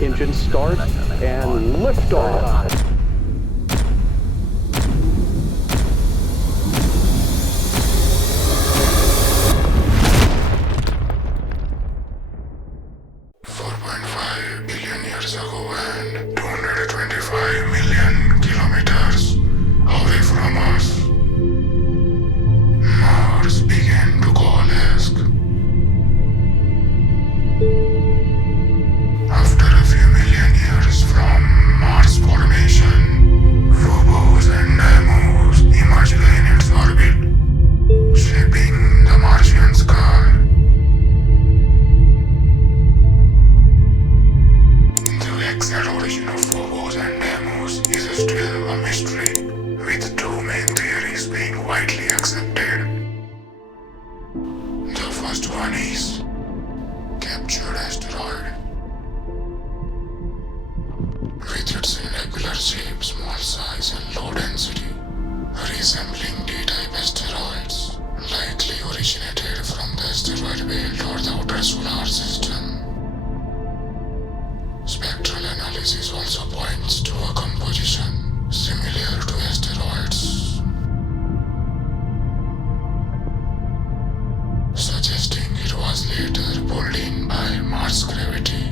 Engine start and liftoff. After a few million years from Mars formation, Phobos and Deimos emerged in its orbit, shaping the Martian sky. The exact origin of Phobos and Deimos is still a mystery, with two main theories being widely accepted. The first one is captured asteroid. With its irregular shape, small size and low density, resembling D-type asteroids, likely originated from the asteroid belt or the outer solar system. Spectral analysis also points to a composition similar to asteroids, suggesting it was later pulled in by Mars gravity.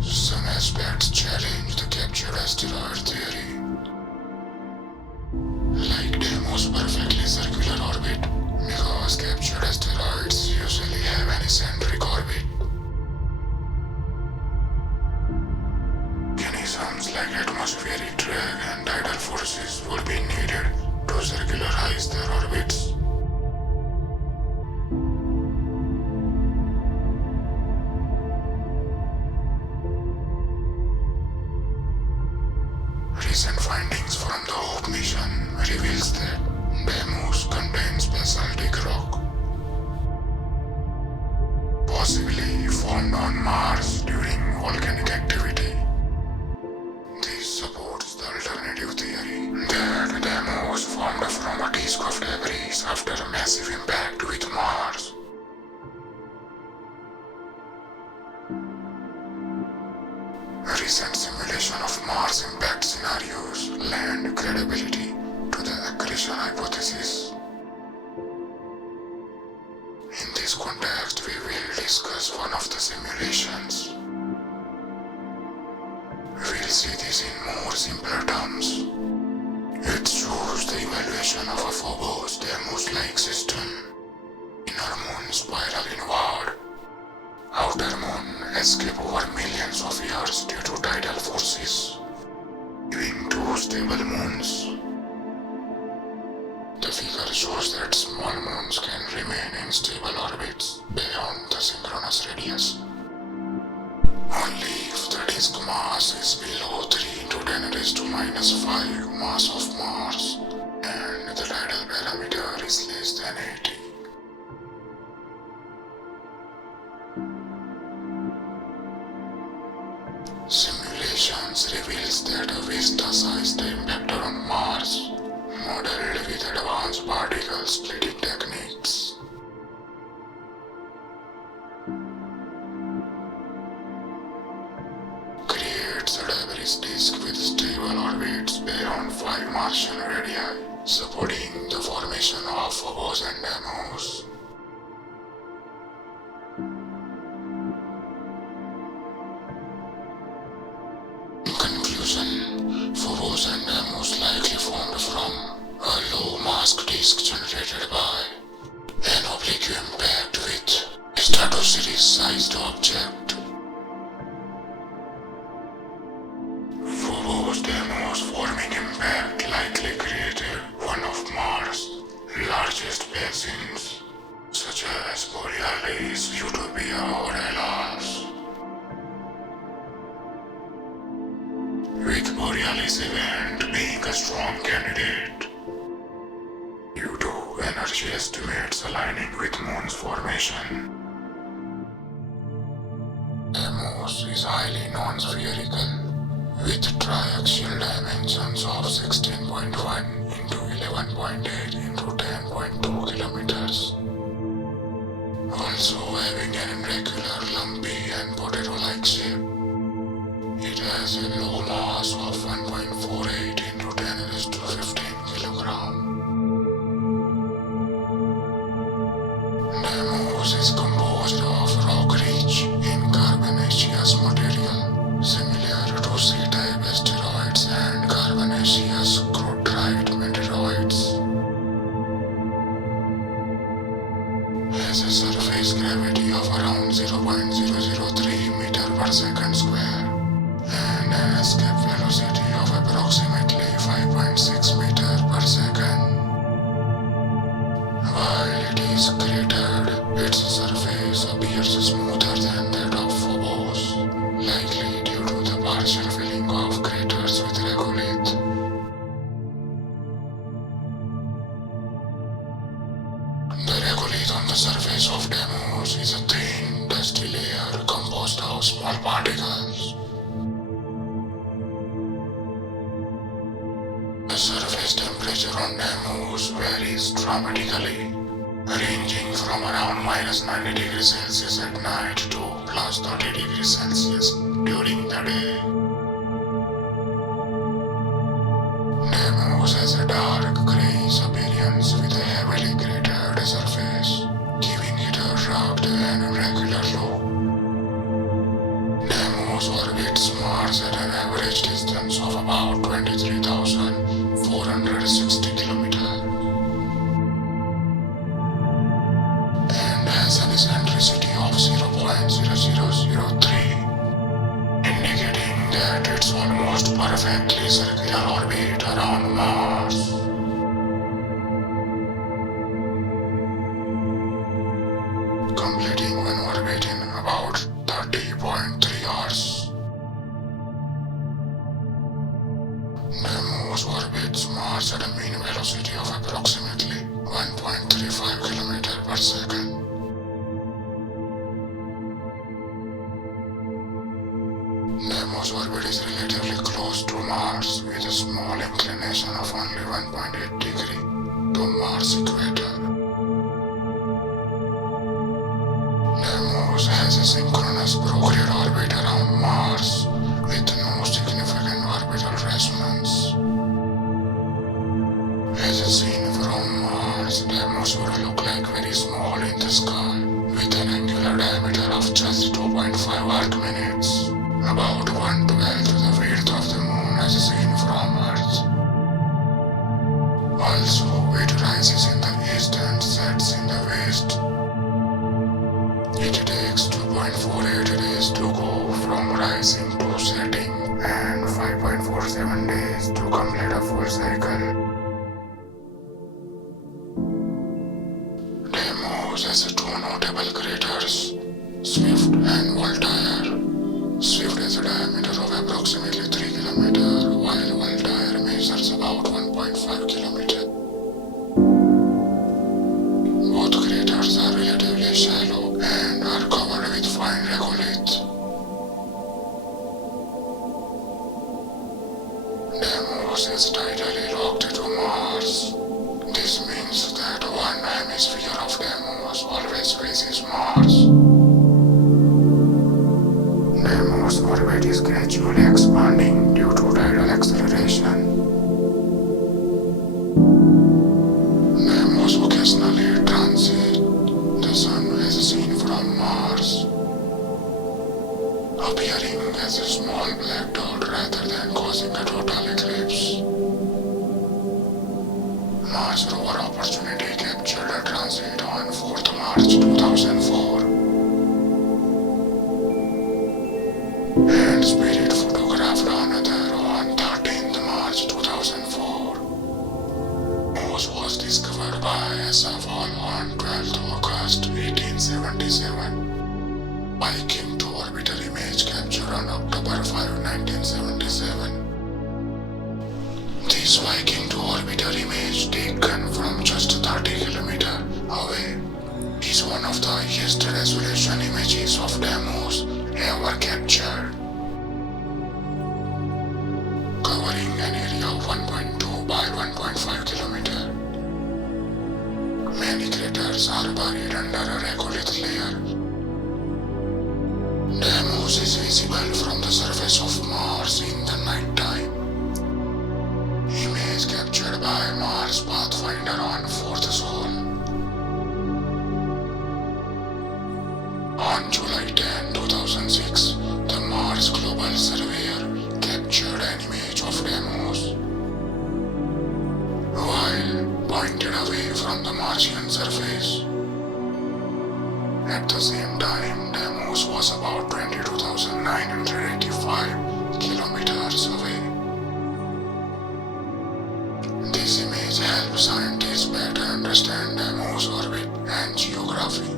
Some aspects challenge the captured asteroid theory. Like Deimos' perfectly circular orbit, because captured asteroids usually have an eccentric orbit. Mechanisms like atmospheric drag and tidal forces would be needed to circularize their orbits. Recent findings from the HOPE mission reveals that Deimos contains basaltic rock, possibly formed on Mars during volcanic activity. This supports the alternative theory that Deimos formed from a disk of debris after a massive impact with Mars. Recent simulation of Mars impact scenarios lend credibility to the accretion hypothesis. In this context, we will discuss one of the simulations. We'll see this in more simpler terms. It shows the evaluation of a Phobos Deimos-like system. Inner moon spiral inward. Outer moon escape over millions of years due to tidal forces, giving two stable moons. The figure shows that small moons can remain in stable orbits beyond the synchronous radius. Only if the disk mass is below 3 into 10 raised to minus 5 mass of Mars and the tidal parameter is less than 80. Simulations reveals that a Vista-sized impactor on Mars, modeled with advanced particle splitting techniques, creates a debris disk with stable orbits beyond 5 Martian radii, supporting the formation of Phobos and Deimos. Phobos and Deimos likely formed from a low-mass disk generated by an oblique impact with a stratosphere-sized object. Phobos Deimos forming impact likely created one of Mars' largest basins, such as Borealis, Utopia, or Hellas. With Borealis event being a strong candidate, due to energy estimates aligning with Moon's formation. Deimos is highly non-spherical, with triaxial dimensions of 16.1 into 11.8 into 10.2 kilometers. also having an irregular, lumpy and potato-like shape. It has a low mass of 1.48 into 10 raised to 15 kilogram. Deimos is composed of rock-rich in carbonaceous material, similar to C-type asteroids and carbonaceous crude-rite meteoroids. Has a surface gravity of around 0.003 meter per second square and an escape velocity of approximately 5.6 meter per second. While it is cratered, its surface appears smoother than that of Phobos, likely due to the partial filling of craters with regolith. The regolith on the surface of Deimos is a thin, dusty layer composed of small particles. The surface temperature on Deimos varies dramatically, ranging from around -90 degrees Celsius at night to +30 degrees Celsius during the day. Deimos has a dark grayish appearance with a heavily cratered surface, giving it a rugged and irregular look. Deimos orbits Mars at an average distance of about 23,460 kilometers and has an eccentricity of 0.0003, indicating that it's almost perfectly circular orbit around Mars. Completing one orbit in about 30.3 hours. Deimos orbits Mars at a mean velocity of approximately 1.35 km per second. Deimos orbit is relatively close to Mars with a small inclination of only 1.8 degree to Mars equator. Deimos has a synchronous prograde orbit around Mars with no significant orbital resonance. As seen from Mars, Deimos would look like very small in the sky with an angular diameter of just 2.5 arc-minutes, about 1/12 the width of the Moon as seen from Earth. Also, it rises in the east and sets in the west. It takes 2.48 days to go from rising to setting and 5.47 days to complete a full cycle. Deimos has two notable craters, Swift and Voltaire. Swift has a diameter of approximately 3 km, while Voltaire measures about 1.5 km. Both craters are relatively shallow and are covered with fine regolith. Deimos is tidally locked to Mars. This means that one hemisphere of Deimos always faces Mars. Deimos orbit is gradually expanding due to tidal acceleration. Deimos occasionally transits the Sun as seen from Mars, appearing as a small black dot rather than causing a total eclipse. Mars rover Opportunity captured a transit on 4th March 2004. And Spirit photographed another on 13th March 2004. Deimos was discovered by SFL on 12th August 1877. Viking to orbiter image captured on October 5, 1977. This Viking to orbiter image taken from just 30 km away is one of the highest resolution images of Deimos ever captured, covering an area of 1.2 by 1.5 km. Many craters are buried under a regolith layer visible from the surface of Mars in the night time. Image captured by Mars Pathfinder on 4th Sol. On July 10, 2006, the Mars Global Surveyor captured an image of Deimos. While pointed away from the Martian surface. At the same time, Deimos was about 22,985 kilometers away. This image helps scientists better understand Deimos' orbit and geography.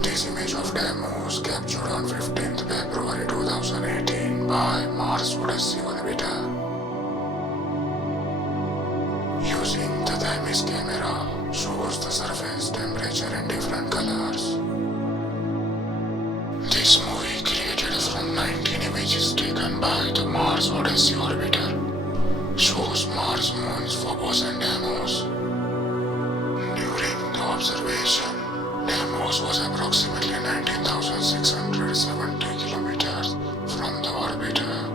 This image of Deimos captured on 15th February 2018 by Mars Odyssey orbiter. Using the Deimos camera shows the surface temperature in different colors. This movie created from 19 images taken by the Mars Odyssey orbiter shows Mars moons Phobos and Deimos. During the observation, Deimos was approximately 19,670 kilometers from the orbiter.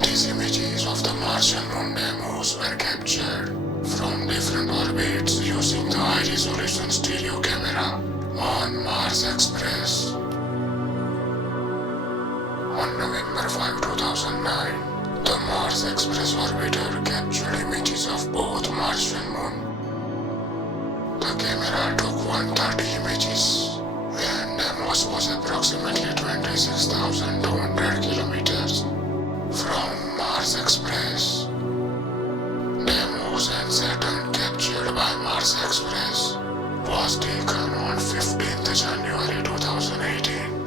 These images of the Martian moon Deimos were captured from different orbits using the high-resolution stereo camera on Mars Express. On November 5, 2009, the Mars Express orbiter captured images of both Martian moon. The camera took 130 images when Deimos was approximately 26,200 kilometers from Mars Express. Deimos and Saturn captured by Mars Express was taken on 15th January 2018.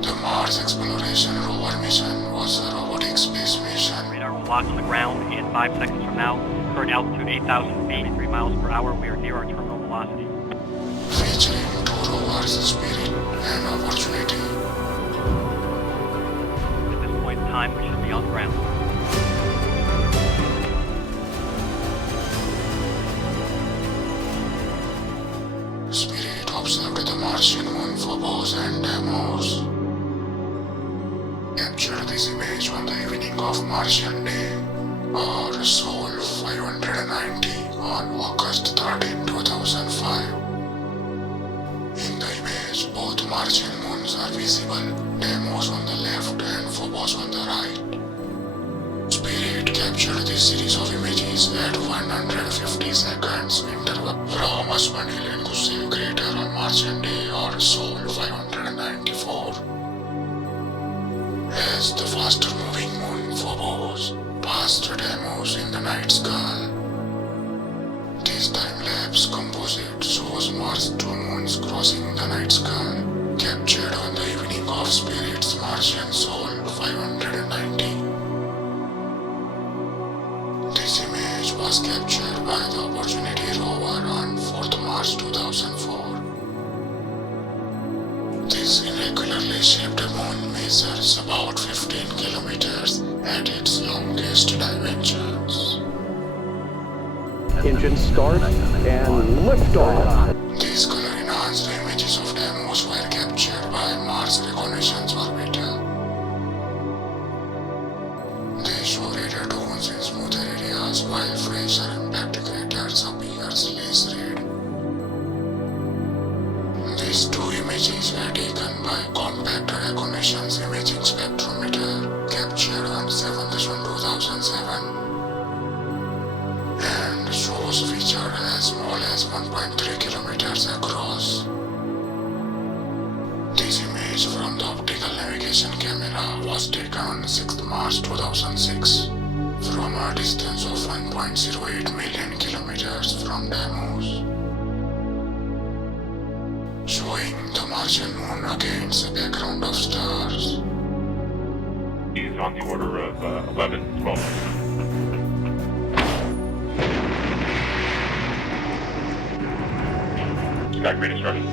The Mars Exploration Rover mission was a robotic space mission. Radar will lock on the ground in 5 seconds from now. Current altitude 8,000 feet, 3 miles per hour. We are near our terminal velocity. Featuring 2 rovers, Spirit and Opportunity. At this point in time, we should be on ground. Spirit observed the Martian moon Phobos and Deimos. Captured this image on the evening of Martian Day, or Sol 590 on August 13, 2005. In the image, both Martian moons are visible, Deimos on the left and Phobos on the right. Spirit captured this series of images at 150 seconds interval from a spindle-induced crater on Martian Day or Sol 594. As the faster-moving moon Phobos passed Deimos in the night sky. This time-lapse composite shows Mars' 2 moons crossing the night sky, captured on the evening of Spirit's Martian Sol 590. This image was captured by the Opportunity rover on 4th March 2004. This irregularly shaped moon measures about 15 kilometers at its longest dimensions. Engine start and liftoff. These color-enhanced images of Deimos were captured by Mars Reconnaissance Orbiter. They show radar tones in smoother areas while fresher impact craters appears less red. These 2 images were taken by Compact Reconnaissance Imaging Spectrometer, captured on 7th June 2007. And shows featured as small as 1.3 kilometers across. This image from the optical navigation camera was taken on 6th March 2006 from a distance of 1.08 million kilometers from Deimos, showing the Martian moon against a background of stars. He's on the order of 11, 12. Got great instructions.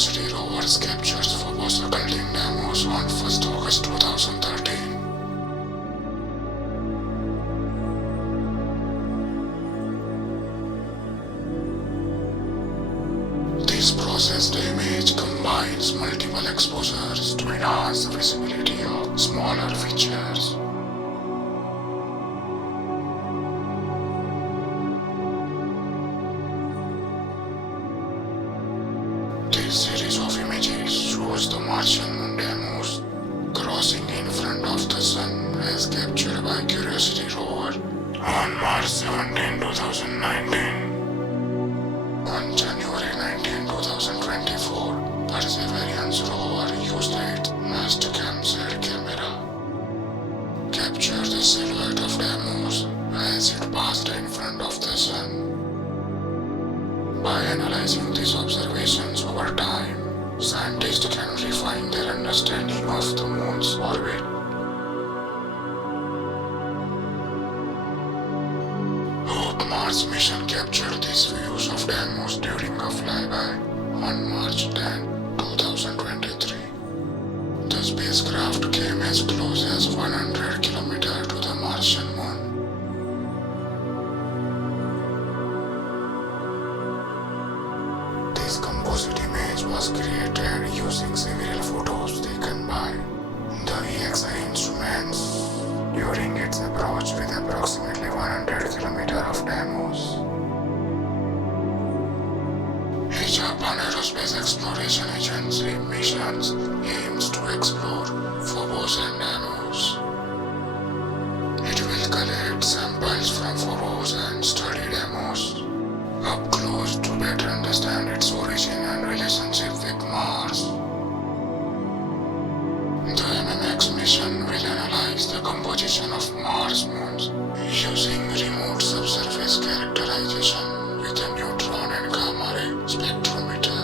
Curiosity rovers captures Phobos occulting Deimos on 1st August 2013. This processed image combines multiple exposures to enhance the visibility of smaller features. This series of images shows the Martian moon Deimos crossing in front of the sun as captured by Curiosity rover on March 17, 2019. On January 19, 2024, Perseverance rover used its Mastercam Z camera captured the silhouette of Deimos as it passed in front of the sun. By analyzing these observations over time, scientists can refine their understanding of the moon's orbit. Hope Mars mission captured these views of Deimos during a flyby on March 10, 2023. The spacecraft came as close as 100 km to the Martian moon. This composite image was created using several photos taken by the EXI instruments during its approach with approximately 100 km of Deimos. Japan Aerospace Exploration Agency missions aims to explore Phobos and Deimos. It will collect samples from Phobos and study Deimos up close to better understand its origin and relationship with Mars. The MMX mission will analyze the composition of Mars moons using remote subsurface characterization with a neutron and gamma ray spectrometer.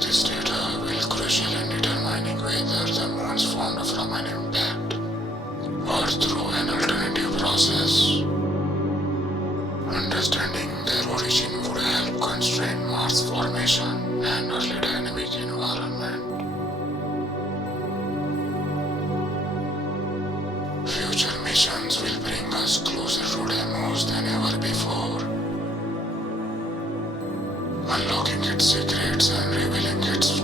This data will crucial in determining whether the moons formed from an impact or through an alternative process. Understanding their origin would help constrain Mars formation and early dynamic environment. Future missions will bring us closer to Deimos than ever before, unlocking its secrets and revealing its